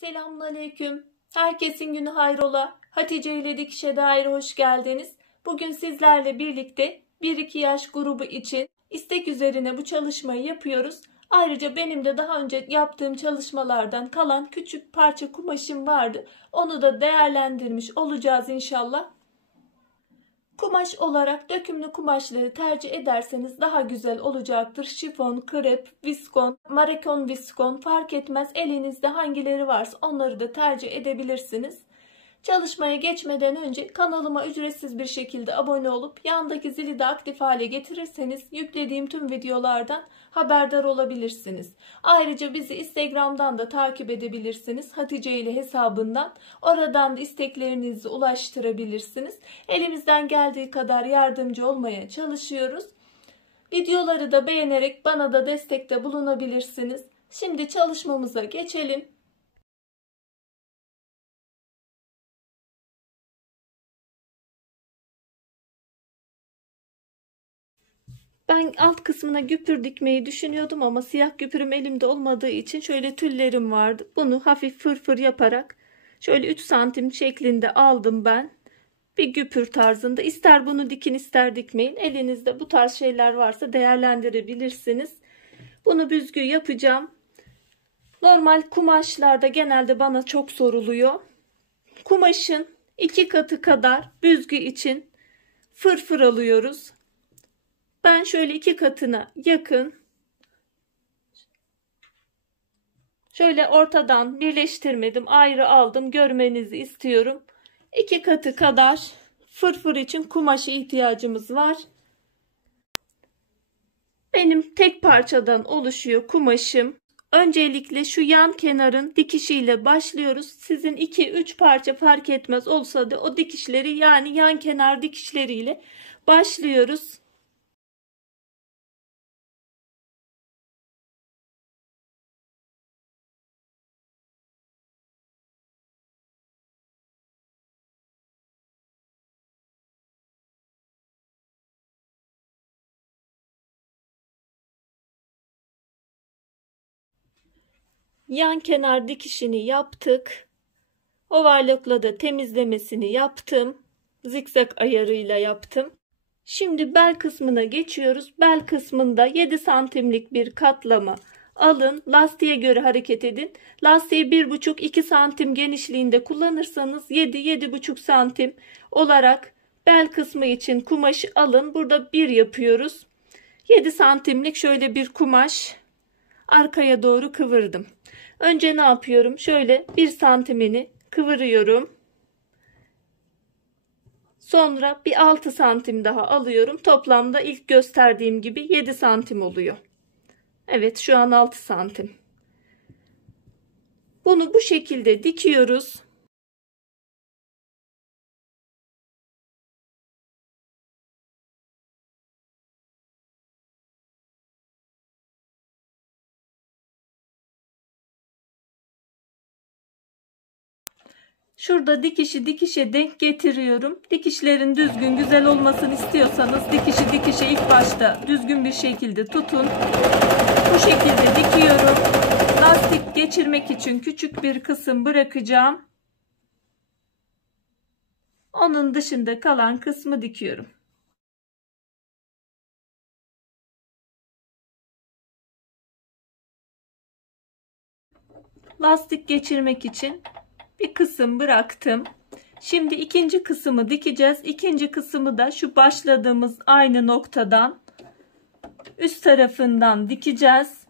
Selamünaleyküm. Herkesin günü hayrola. Hatice ile Dikişe Dair hoş geldiniz. Bugün sizlerle birlikte 1-2 yaş grubu için istek üzerine bu çalışmayı yapıyoruz. Ayrıca benim de daha önce yaptığım çalışmalardan kalan küçük parça kumaşım vardı. Onu da değerlendirmiş olacağız inşallah. Kumaş olarak dökümlü kumaşları tercih ederseniz daha güzel olacaktır. Şifon, krep, viskon, marakon viskon fark etmez. Elinizde hangileri varsa onları da tercih edebilirsiniz. Çalışmaya geçmeden önce kanalıma ücretsiz bir şekilde abone olup yandaki zili de aktif hale getirirseniz yüklediğim tüm videolardan haberdar olabilirsiniz. Ayrıca bizi Instagram'dan da takip edebilirsiniz. Hatice ile hesabından. Oradan da isteklerinizi ulaştırabilirsiniz. Elimizden geldiği kadar yardımcı olmaya çalışıyoruz. Videoları da beğenerek bana da destekte bulunabilirsiniz. Şimdi çalışmamıza geçelim. Ben alt kısmına güpür dikmeyi düşünüyordum ama siyah güpürüm elimde olmadığı için şöyle tüllerim vardı. Bunu hafif fırfır yaparak şöyle 3 santim şeklinde aldım ben. Bir güpür tarzında. İster bunu dikin ister dikmeyin. Elinizde bu tarz şeyler varsa değerlendirebilirsiniz. Bunu büzgü yapacağım. Normal kumaşlarda genelde bana çok soruluyor. Kumaşın 2 katı kadar büzgü için fırfır alıyoruz. Ben şöyle 2 katına yakın şöyle ortadan birleştirmedim, ayrı aldım, görmenizi istiyorum. 2 katı kadar fırfır için kumaşa ihtiyacımız var. Benim tek parçadan oluşuyor kumaşım. Öncelikle şu yan kenarın dikişiyle başlıyoruz. Sizin 2-3 parça fark etmez olsa da o dikişleri, yani yan kenar dikişleriyle başlıyoruz. Yan kenar dikişini yaptık. Overlock'la da temizlemesini yaptım. Zikzak ayarıyla yaptım. Şimdi bel kısmına geçiyoruz. Bel kısmında 7 santimlik bir katlama alın. Lastiğe göre hareket edin. Lastiği 1,5-2 santim genişliğinde kullanırsanız 7-7,5 santim olarak bel kısmı için kumaşı alın. Burada 1 yapıyoruz. 7 santimlik şöyle bir kumaş arkaya doğru kıvırdım. Önce ne yapıyorum? Şöyle 1 santimini kıvırıyorum. Sonra bir 6 santim daha alıyorum. Toplamda ilk gösterdiğim gibi 7 santim oluyor. Evet, şu an 6 santim. Bunu bu şekilde dikiyoruz. Şurada dikişe denk getiriyorum. Dikişlerin düzgün güzel olmasını istiyorsanız dikişe ilk başta düzgün bir şekilde tutun. Bu şekilde dikiyorum. Lastik geçirmek için küçük bir kısım bırakacağım. Onun dışında kalan kısmı dikiyorum. Lastik geçirmek için bir kısım bıraktım. Şimdi ikinci kısmı dikeceğiz. İkinci kısmı da şu başladığımız aynı noktadan üst tarafından dikeceğiz.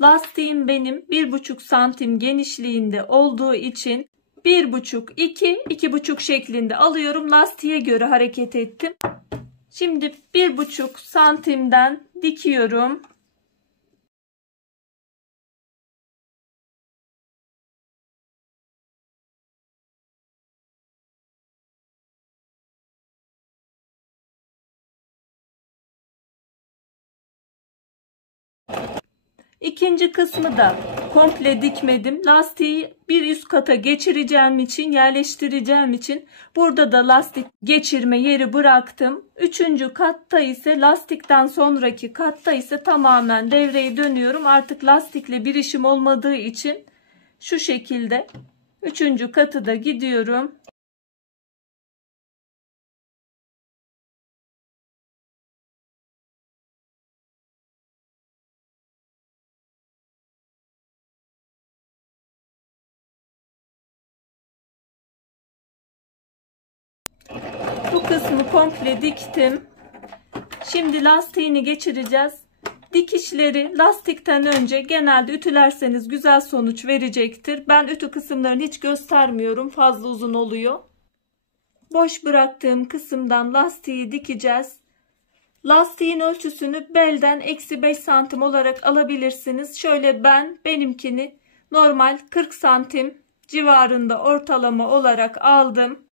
Lastiğim benim 1,5 santim genişliğinde olduğu için 1,5-2,5 şeklinde alıyorum. Lastiğe göre hareket ettim. Şimdi 1,5 santimden dikiyorum. İkinci kısmı da komple dikmedim. Lastiği bir üst kata geçireceğim için, yerleştireceğim için burada da lastik geçirme yeri bıraktım. Üçüncü katta ise, lastikten sonraki katta ise tamamen devreye dönüyorum. Artık lastikle bir işim olmadığı için Şu şekilde 3. katı da gidiyorum. Bu kısmı komple diktim. Şimdi lastiğini geçireceğiz. Dikişleri lastikten önce genelde ütülerseniz güzel sonuç verecektir. Ben ütü kısımlarını hiç göstermiyorum. Fazla uzun oluyor. Boş bıraktığım kısımdan lastiği dikeceğiz. Lastiğin ölçüsünü belden -5 santim olarak alabilirsiniz. Şöyle benimkini normal 40 santim civarında ortalama olarak aldım.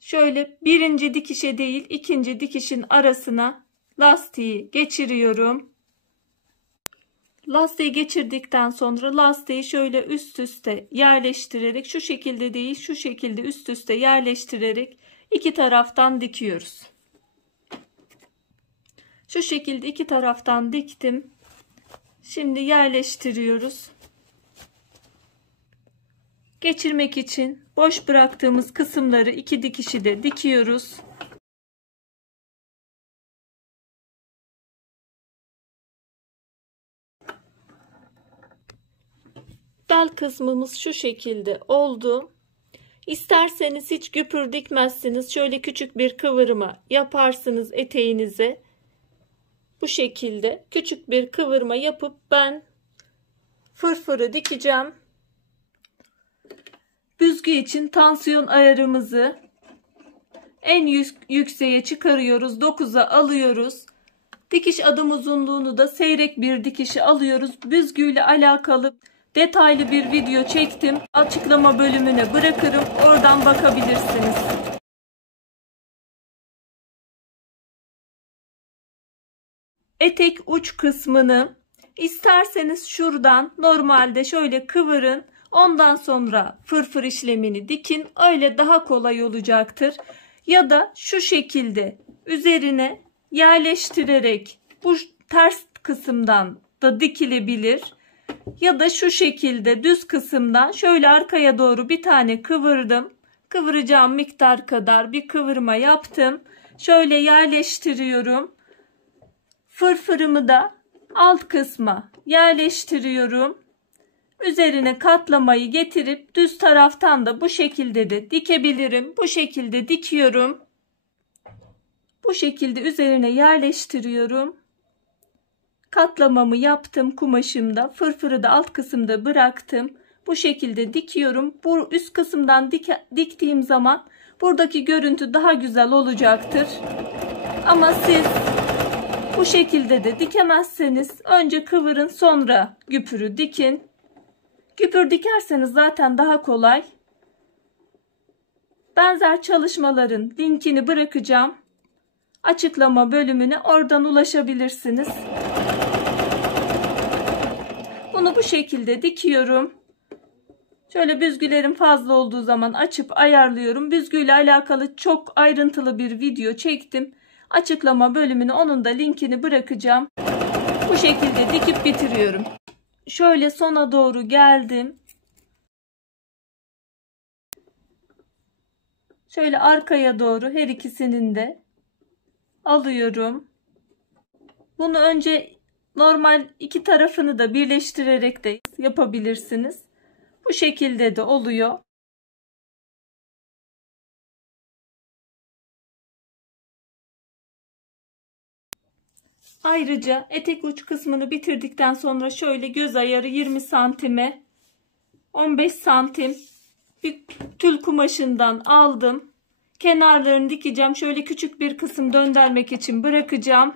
Şöyle birinci dikişe değil ikinci dikişin arasına lastiği geçiriyorum. Lastiği geçirdikten sonra lastiği şöyle üst üste yerleştirerek, şu şekilde değil şu şekilde üst üste yerleştirerek iki taraftan dikiyoruz. Şu şekilde iki taraftan diktim. Şimdi yerleştiriyoruz. Geçirmek için boş bıraktığımız kısımları iki dikişi de dikiyoruz. Bel kısmımız şu şekilde oldu. İsterseniz hiç güpür dikmezsiniz. Şöyle küçük bir kıvırma yaparsınız eteğinize. Bu şekilde küçük bir kıvırma yapıp ben fırfırı dikeceğim. Büzgü için tansiyon ayarımızı en yükseğe çıkarıyoruz. 9'a alıyoruz. Dikiş adım uzunluğunu da seyrek bir dikişi alıyoruz. Büzgüyle alakalı detaylı bir video çektim. Açıklama bölümüne bırakırım. Oradan bakabilirsiniz. Etek uç kısmını isterseniz şuradan normalde şöyle kıvırın. Ondan sonra fırfır işlemini dikin. Öyle daha kolay olacaktır. Ya da şu şekilde üzerine yerleştirerek bu ters kısımdan da dikilebilir. Ya da şu şekilde düz kısımdan şöyle arkaya doğru bir tane kıvırdım. Kıvıracağım miktar kadar bir kıvırma yaptım. Şöyle yerleştiriyorum. Fırfırımı da alt kısma yerleştiriyorum. Üzerine katlamayı getirip düz taraftan da bu şekilde de dikebilirim. Bu şekilde dikiyorum. Bu şekilde üzerine yerleştiriyorum. Katlamamı yaptım kumaşımda. Fırfırı da alt kısımda bıraktım. Bu şekilde dikiyorum. Bu üst kısımdan diktiğim zaman buradaki görüntü daha güzel olacaktır. Ama siz bu şekilde de dikemezseniz önce kıvırın, sonra güpürü dikin. Güpür dikerseniz zaten daha kolay. Benzer çalışmaların linkini bırakacağım. Açıklama bölümüne, oradan ulaşabilirsiniz. Bunu bu şekilde dikiyorum. Şöyle büzgülerim fazla olduğu zaman açıp ayarlıyorum. Büzgüyle alakalı çok ayrıntılı bir video çektim. Açıklama bölümüne onun da linkini bırakacağım. Bu şekilde dikip bitiriyorum. Şöyle sona doğru geldim. Şöyle arkaya doğru her ikisinin de alıyorum. Bunu önce normal iki tarafını da birleştirerek de yapabilirsiniz. Bu şekilde de oluyor. Ayrıca etek uç kısmını bitirdikten sonra şöyle göz ayarı 20 santime 15 santim bir tül kumaşından aldım. Kenarlarını dikeceğim. Şöyle küçük bir kısım döndürmek için bırakacağım.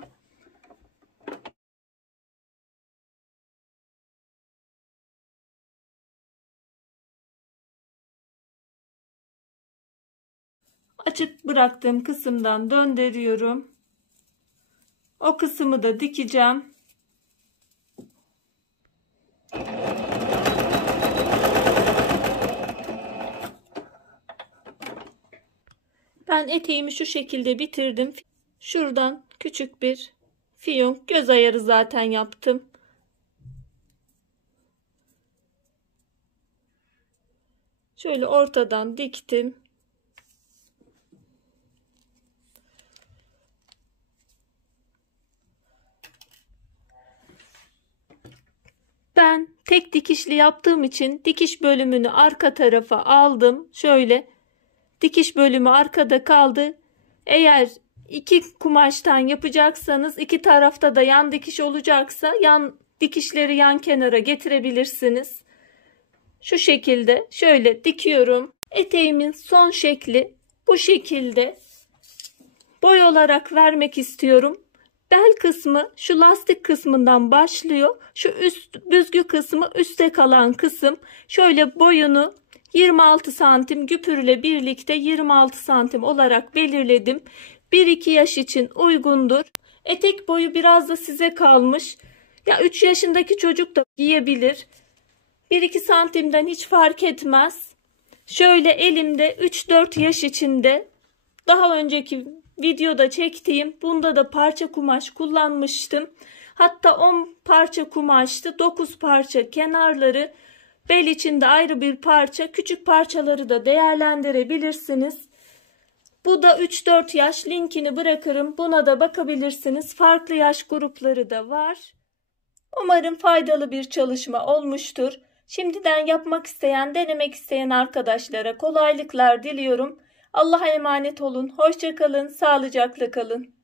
Açık bıraktığım kısımdan döndürüyorum. O kısmı da dikeceğim. Ben eteğimi şu şekilde bitirdim. Şuradan küçük bir fiyonk göz ayarı zaten yaptım. Şöyle ortadan diktim. Ben tek dikişli yaptığım için dikiş bölümünü arka tarafa aldım. Şöyle dikiş bölümü arkada kaldı. Eğer iki kumaştan yapacaksanız iki tarafta da yan dikiş olacaksa yan dikişleri yan kenara getirebilirsiniz. Şu şekilde şöyle dikiyorum. Eteğimin son şekli bu şekilde. Boy olarak vermek istiyorum. Bel kısmı şu lastik kısmından başlıyor. Şu üst büzgü kısmı üstte kalan kısım. Şöyle boyunu 26 santim güpürle birlikte 26 santim olarak belirledim. 1-2 yaş için uygundur. Etek boyu biraz da size kalmış. Ya 3 yaşındaki çocuk da giyebilir. 1-2 santimden hiç fark etmez. Şöyle elimde 3-4 yaş içinde daha önceki videoda çektiğim bunda da parça kumaş kullanmıştım. Hatta 10 parça kumaştı. 9 parça kenarları, bel içinde ayrı bir parça, küçük parçaları da değerlendirebilirsiniz. Bu da 3-4 yaş, linkini bırakırım. Buna da bakabilirsiniz. Farklı yaş grupları da var. Umarım faydalı bir çalışma olmuştur. Şimdiden yapmak isteyen, denemek isteyen arkadaşlara kolaylıklar diliyorum. Allah'a emanet olun. Hoşça kalın, sağlıcakla kalın.